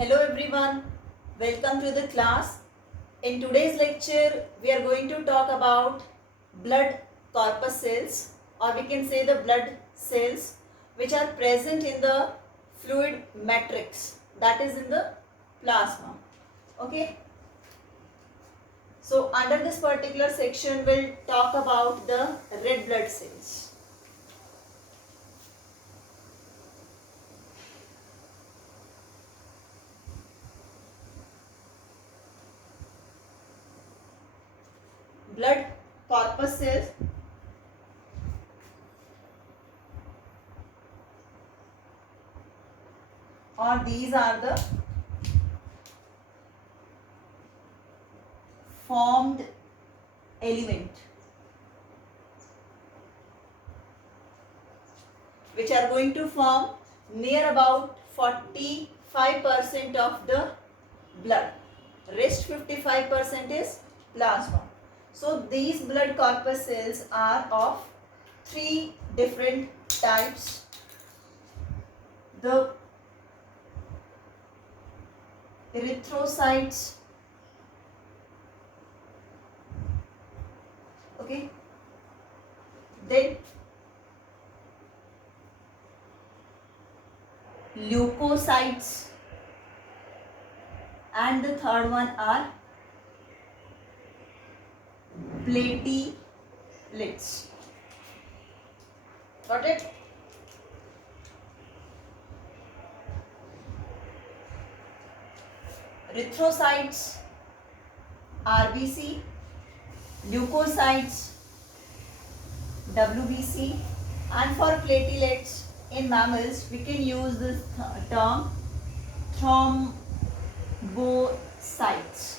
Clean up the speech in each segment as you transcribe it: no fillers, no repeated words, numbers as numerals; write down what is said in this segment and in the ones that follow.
Hello everyone, welcome to the class. In today's lecture, we are going to talk about blood corpuscles, or we can say the blood cells which are present in the fluid matrix, that is in the plasma. Okay. So under this particular section, we'll talk about the red blood cells. Blood corpuscles or these are the formed element which are going to form near about 45% of the blood. Rest 55% is plasma. So these blood corpuscles are of three different types. The erythrocytes, okay, then leukocytes, and the third one are platelets. Got it? Erythrocytes, RBC, leukocytes, WBC, and for platelets in mammals we can use this term thrombocytes.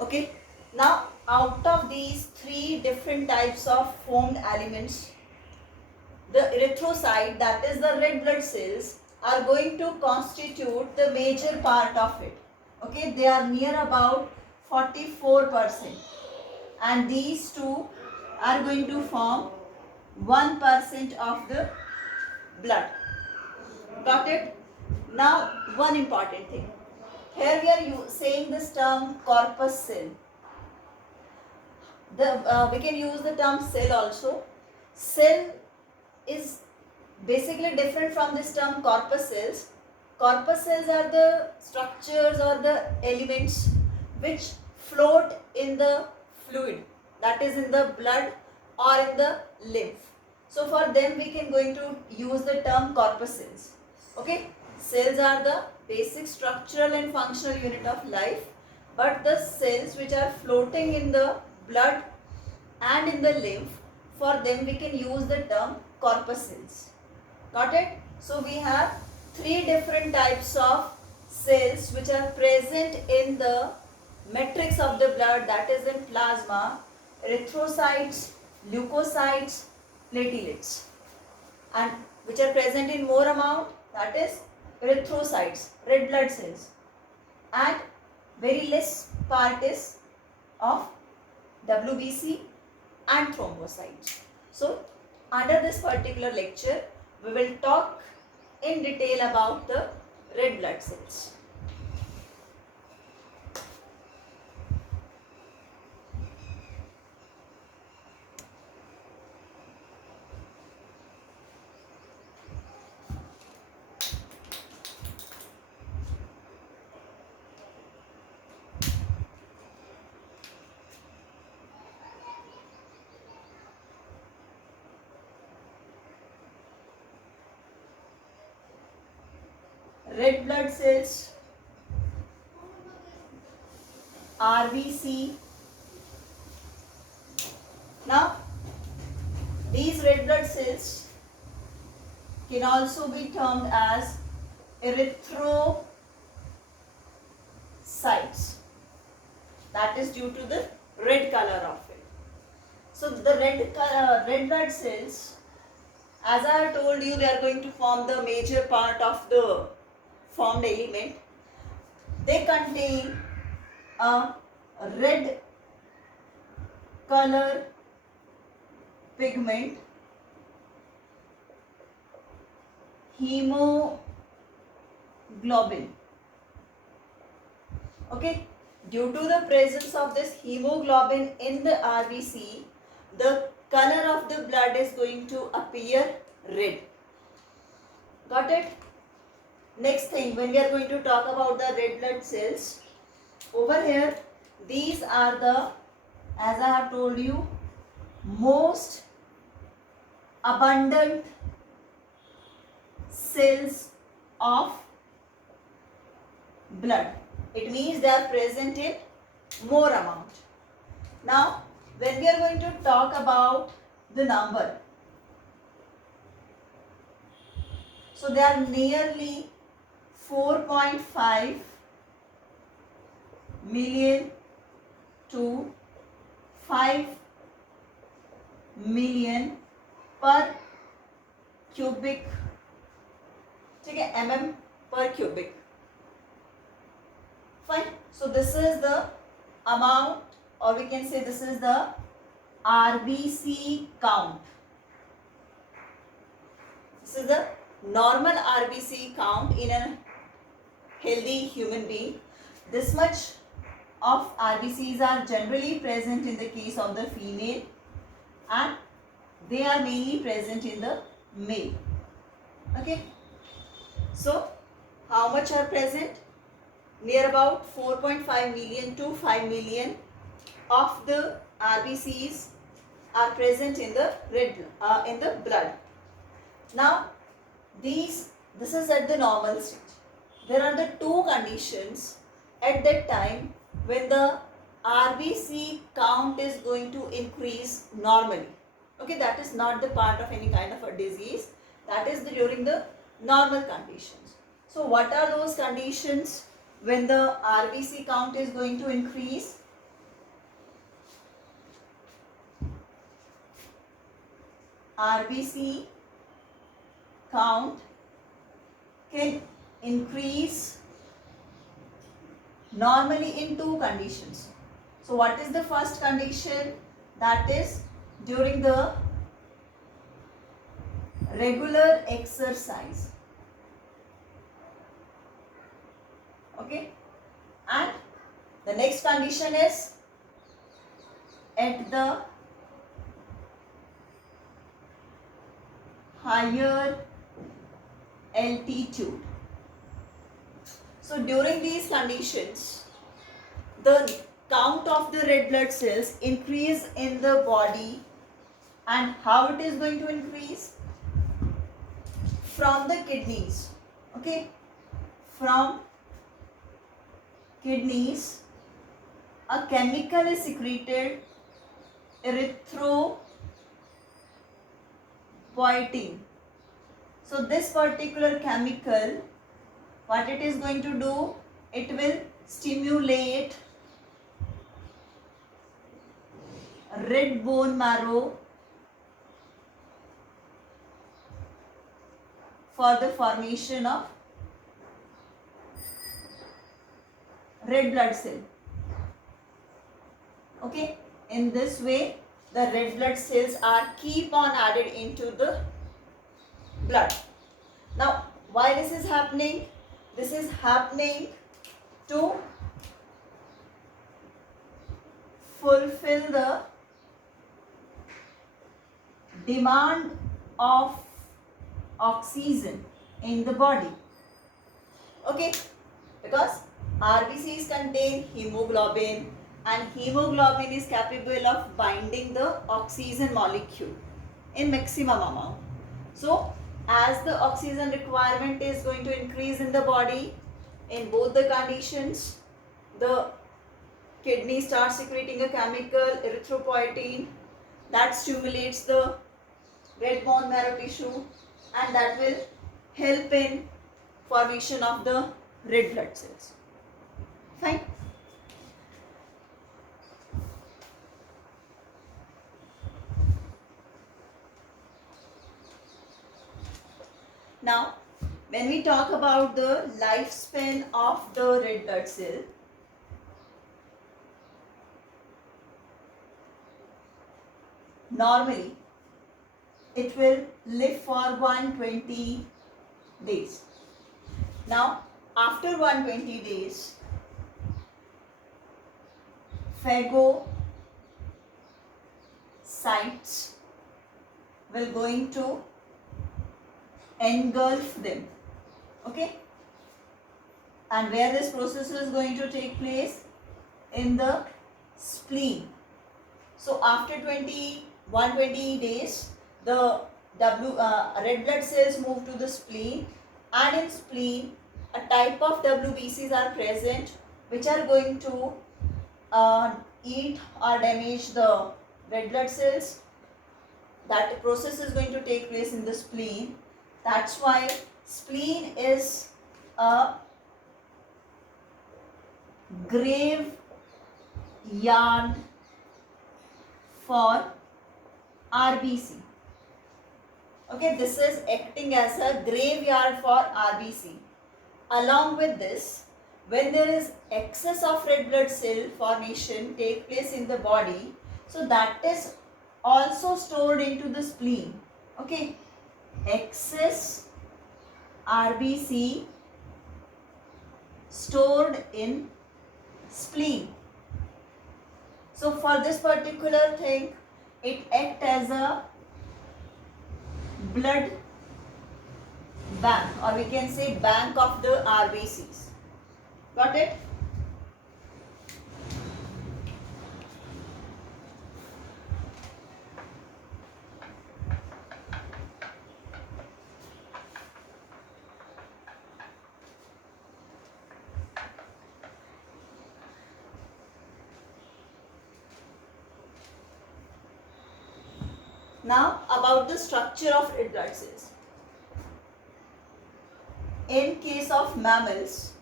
Okay, now out of these three different types of formed elements, the erythrocyte, that is the red blood cells, are going to constitute the major part of it. Okay, they are near about 44%, and these two are going to form 1% of the blood. Got it? Now one important thing. Here we are saying this term corpus cell. We can use the term cell also. Cell is basically different from this term corpus cells. Corpus cells are the structures or the elements which float in the fluid, that is in the blood or in the lymph. So for them we can going to use the term corpus cells. Okay, cells are the basic structural and functional unit of life, but the cells which are floating in the blood and in the lymph, for them we can use the term corpus cells. Got it? So we have three different types of cells which are present in the matrix of the blood, that is in plasma: erythrocytes, leukocytes, platelets, and which are present in more amount, that is erythrocytes, red blood cells, and very less part is of WBC and thrombocytes. So under this particular lecture we will talk in detail about the red blood cells. Red blood cells, RBC. Now these red blood cells can also be termed as erythrocytes, that is due to the red color of it. So the red blood cells, as I have told you, they are going to form the major part of the formed element. They contain a red color pigment, hemoglobin. hemoglobin. Okay, due to the presence of this hemoglobin in the RBC, the color of the blood is going to appear red. Got it? Next thing, when we are going to talk about the red blood cells, over here, these are the, as I have told you, most abundant cells of blood. It means they are present in more amount. Now, when we are going to talk about the number, so they are nearly 4.5 million to 5 million per cubic, ठीक है, mm per cubic. Fine. So this is the amount, or we can say this is the RBC count. This is the normal RBC count in a healthy human being. This much of RBCs are generally present in the case of the female, and they are mainly present in the male. Okay. So how much are present? Near about 4.5 million to 5 million of the RBCs are present in the in the blood. Now, this is at the normal stage. There are the two conditions at that time when the RBC count is going to increase normally. Okay, that is not the part of any kind of a disease. That is during the normal conditions. So, what are those conditions when the RBC count is going to increase? RBC count can increase normally in two conditions. So what is the first condition? That is during the regular exercise. Okay, and the next condition is at the higher altitude. So during these conditions, the count of the red blood cells increase in the body, and how it is going to increase? From the kidneys. Okay, from kidneys, a chemical is secreted, erythropoietin. So this particular chemical, what it is going to do? It will stimulate red bone marrow for the formation of red blood cell. Okay, in this way the red blood cells are keep on added into the blood. Now, why this is happening? This is happening to fulfill the demand of oxygen in the body. Okay, because RBCs contain hemoglobin, and hemoglobin is capable of binding the oxygen molecule in maximum amount. So as the oxygen requirement is going to increase in the body, in both the conditions, the kidney starts secreting a chemical, erythropoietin, that stimulates the red bone marrow tissue, and that will help in formation of the red blood cells. Fine. Now, when we talk about the lifespan of the red blood cell, normally it will live for 120 days. Now, after 120 days, phagocytes will going to engulf them. Okay, and where this process is going to take place? In the spleen. So after 120 days, the red blood cells move to the spleen, and in spleen a type of WBCs are present which are going to eat or damage the red blood cells. That process is going to take place in the spleen. That's why spleen is a graveyard for RBC. Okay, this is acting as a graveyard for RBC. Along with this, when there is excess of red blood cell formation take place in the body, so that is also stored into the spleen. Okay, excess RBC stored in spleen. So for this particular thing, it acts as a blood bank, or we can say bank of the RBCs. Got it? Now about the structure of red blood cells. In case of mammals,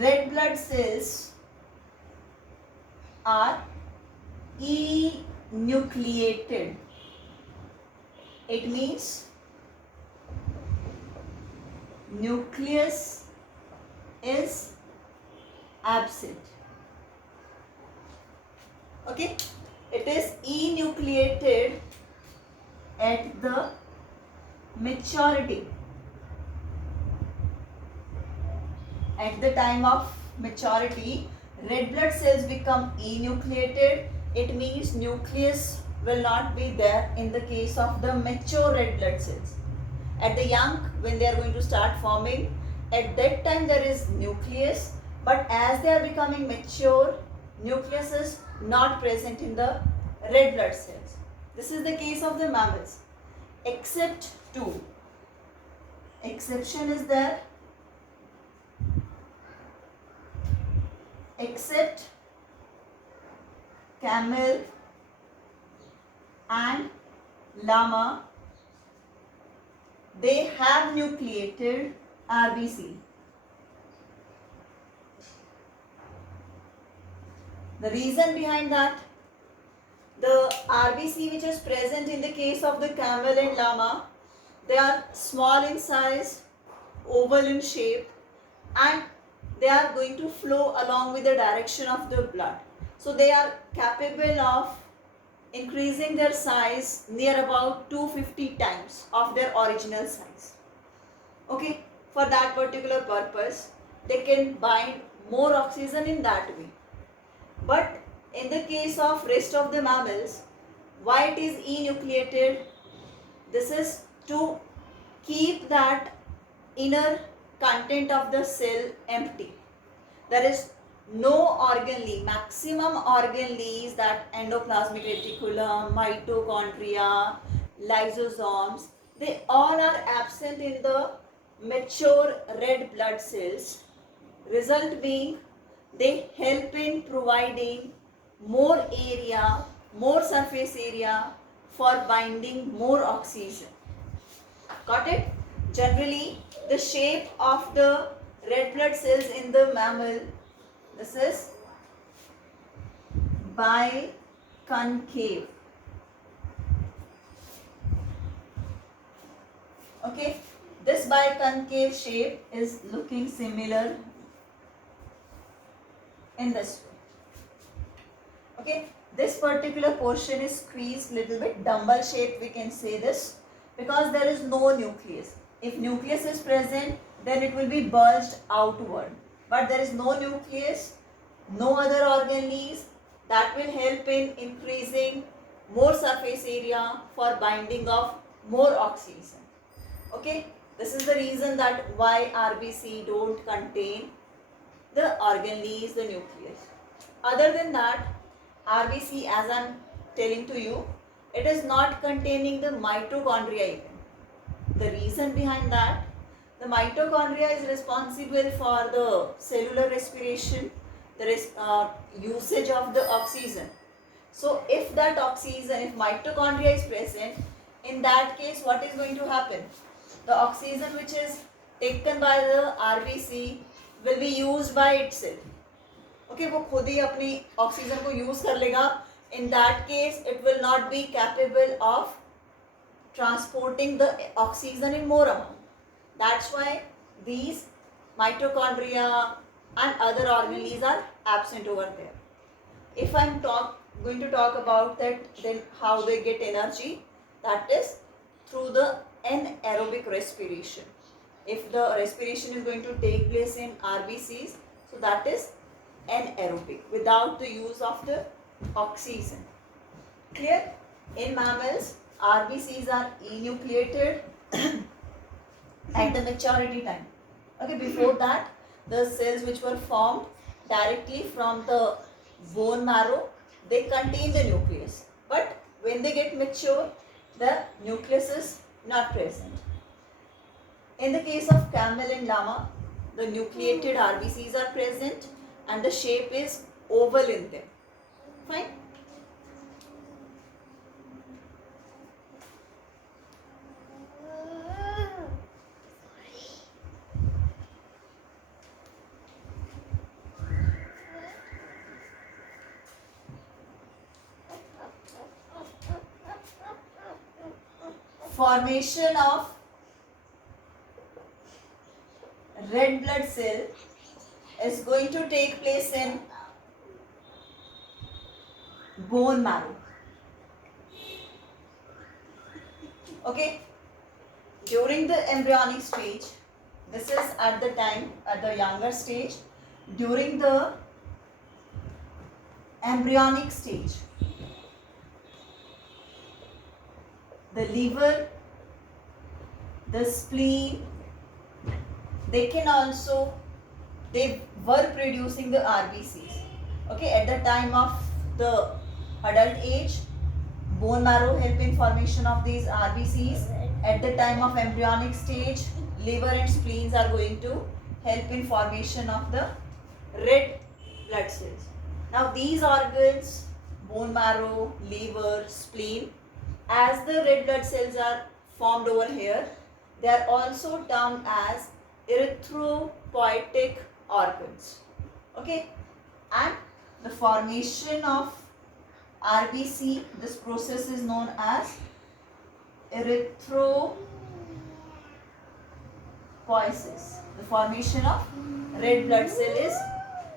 red blood cells are enucleated. It means nucleus is absent. Okay, it is enucleated at the maturity. At the time of maturity, red blood cells become enucleated. It means nucleus will not be there in the case of the mature red blood cells. At the young, when they are going to start forming, at that time there is nucleus, but as they are becoming mature, nucleus is not present in the red blood cells. This is the case of the mammals, except two. Exception is there. Except camel and llama, they have nucleated RBC. The reason behind that, the RBC which is present in the case of the camel and llama, they are small in size, oval in shape, and they are going to flow along with the direction of the blood. So they are capable of increasing their size near about 250 times of their original size. Okay, for that particular purpose, they can bind more oxygen in that way. But in the case of rest of the mammals, why it is enucleated? This is to keep that inner content of the cell empty. There is no organ leaf. Maximum organ leaves, that endoplasmic reticulum, mitochondria, lysosomes, they all are absent in the mature red blood cells. Result being, they help in providing more area, more surface area for binding more oxygen. Got it? Generally, the shape of the red blood cells in the mammal, this is biconcave. Okay, this biconcave shape is looking similar in this way. Okay, this particular portion is squeezed little bit, dumbbell shape we can say this. because there is no nucleus. If nucleus is present, then it will be bulged outward. But there is no nucleus, no other organelles that will help in increasing more surface area for binding of more oxygen. Okay, this is the reason that why RBC don't contain the organelles, the nucleus. Other than that, RBC, as I am telling to you, it is not containing the mitochondria even. The reason behind that, the mitochondria is responsible for the cellular respiration, the usage of the oxygen. So if that oxygen, if mitochondria is present, in that case what is going to happen? The oxygen which is taken by the RBC will be used by itself. Okay, वो खुद ही अपनी oxygen को use कर लेगा. In that case, it will not be capable of transporting the oxygen in more amount. That's why these mitochondria and other organelles are absent over there. If I'm going to talk about that, then how they get energy, that is through the anaerobic respiration. If the respiration is going to take place in RBCs, so that is anaerobic, without the use of the oxygen. Clear? In mammals, RBCs are enucleated at the maturity time. Okay, before that, the cells which were formed directly from the bone marrow, they contain the nucleus. But when they get mature, the nucleus is not present. In the case of camel and llama, the nucleated RBCs are present and the shape is oval in them. Fine. Formation of red blood cell is going to take place in bone marrow. Okay, during the embryonic stage, this is at the time, at the younger stage, during the embryonic stage, the liver, the spleen, they were producing the RBCs. Okay, at the time of the adult age, bone marrow help in formation of these RBCs. At the time of embryonic stage, liver and spleens are going to help in formation of the red blood cells. Now these organs, bone marrow, liver, spleen, as the red blood cells are formed over here, they are also termed as erythropoietic organs. Okay, and the formation of RBC, this process is known as erythropoiesis. The formation of red blood cell is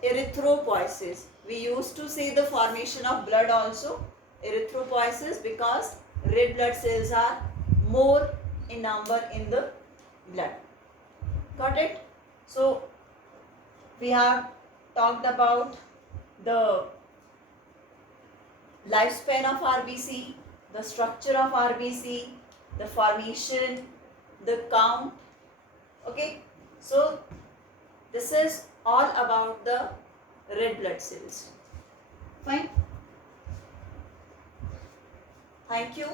erythropoiesis. We used to say the formation of blood also erythropoiesis because red blood cells are more in number in the blood. Got it? So we have talked about the lifespan of RBC, the structure of RBC, the formation, the count. Okay, so this is all about the red blood cells. Fine. Thank you.